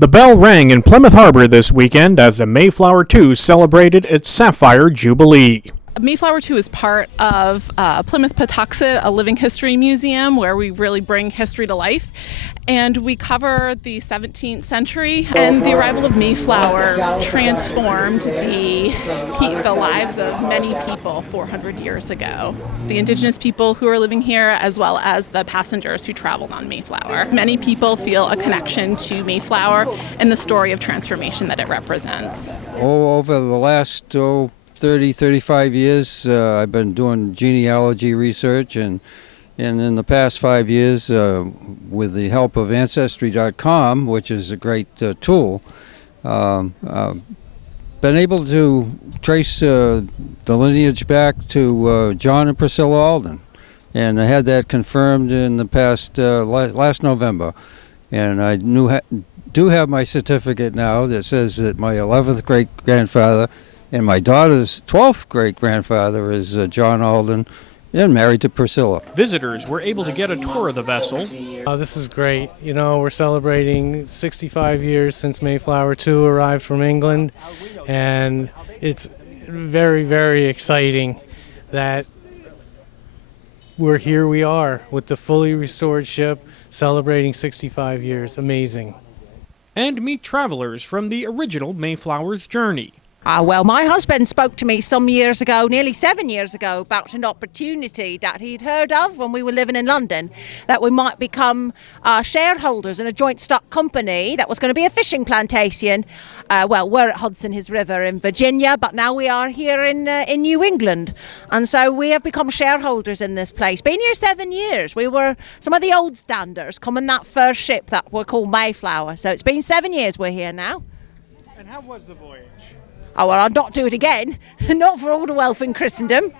The bell rang in Plymouth Harbor this weekend as the Mayflower 2 celebrated its Sapphire Jubilee. Mayflower 2 is part of Plymouth Patuxent, a living history museum where we really bring history to life. And we cover the 17th century, and the arrival of Mayflower transformed the lives of many people 400 years ago. The indigenous people who are living here, as well as the passengers who traveled on Mayflower. Many people feel a connection to Mayflower and the story of transformation that it represents. Over the last 30, 35 years, I've been doing genealogy research, and in the past 5 years, with the help of Ancestry.com, which is a great tool, been able to trace the lineage back to John and Priscilla Alden. And I had that confirmed in the past, last November. And I do have my certificate now that says that my 11th great-grandfather and my daughter's 12th great-grandfather is John Alden, and married to Priscilla. Visitors were able to get a tour of the vessel. This is great. You know, we're celebrating 65 years since Mayflower 2 arrived from England, and it's very, very exciting that here we are with the fully restored ship celebrating 65 years. Amazing. And meet travelers from the original Mayflower's journey. Well, my husband spoke to me some years ago, nearly 7 years ago, about an opportunity that he'd heard of when we were living in London, that we might become shareholders in a joint stock company that was going to be a fishing plantation. We're at Hudson Hills River in Virginia, but now we are here in New England. And so we have become shareholders in this place. Been here 7 years. We were some of the old standers coming that first ship that were called Mayflower. So it's been 7 years we're here now. And how was the voyage? Oh, well, I'd not do it again, not for all the wealth in Christendom.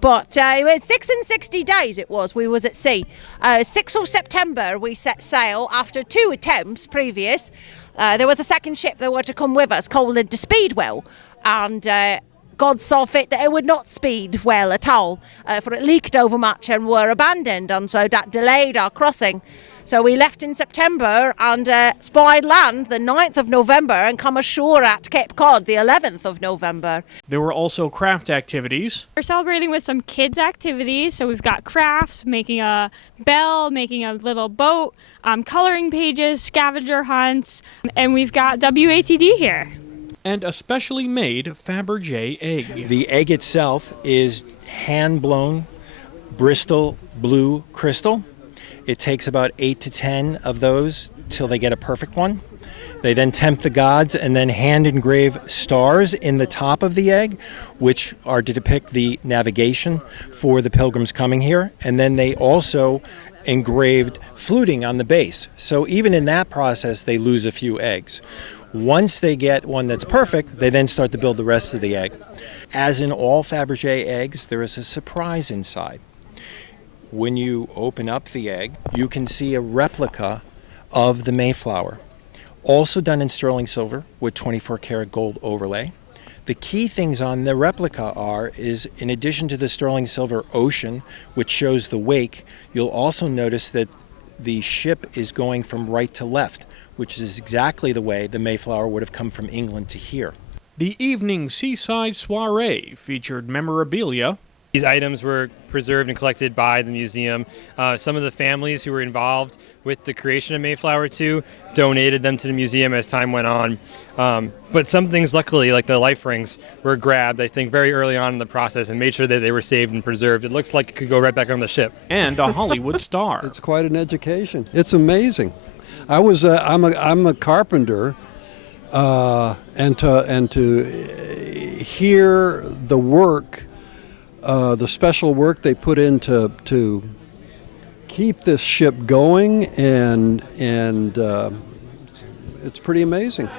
But it was 60 days it was, we was at sea. 6th of September we set sail after 2 attempts previous. There was a second ship that were to come with us called the Speedwell, and God saw fit that it would not speed well at all, for it leaked overmuch and were abandoned, and so that delayed our crossing. So we left in September and spied land the 9th of November and come ashore at Cape Cod the 11th of November. There were also craft activities. We're celebrating with some kids' activities, so we've got crafts, making a bell, making a little boat, coloring pages, scavenger hunts, and we've got WATD here. And a specially made Faberge egg. The egg itself is hand-blown Bristol blue crystal. It takes about 8 to 10 of those till they get a perfect one. They then tempt the gods and then hand engrave stars in the top of the egg, which are to depict the navigation for the pilgrims coming here. And then they also engraved fluting on the base. So even in that process, they lose a few eggs. Once they get one that's perfect, they then start to build the rest of the egg. As in all Faberge eggs, there is a surprise inside. When you open up the egg, you can see a replica of the Mayflower, also done in sterling silver with 24 karat gold overlay. The key things on the replica is in addition to the sterling silver ocean, which shows the wake, you'll also notice that the ship is going from right to left, which is exactly the way the Mayflower would have come from England to here. The evening seaside soiree featured memorabilia. These items were preserved and collected by the museum. Some of the families who were involved with the creation of Mayflower 2 donated them to the museum as time went on. But some things, luckily, like the life rings, were grabbed, I think, very early on in the process and made sure that they were saved and preserved. It looks like it could go right back on the ship. And a Hollywood star. It's quite an education. It's amazing. I'm a carpenter, and to hear the work, the special work they put in to keep this ship going, and it's pretty amazing.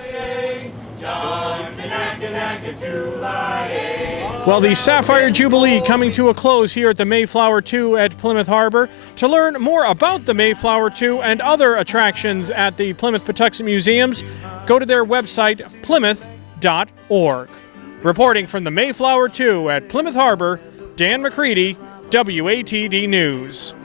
Well, the Sapphire Jubilee coming to a close here at the Mayflower 2 at Plymouth Harbor. To learn more about the Mayflower 2 and other attractions at the Plymouth Patuxent Museums, go to their website, plymouth.org. Reporting from the Mayflower 2 at Plymouth Harbor, Dan McCready, WATD News.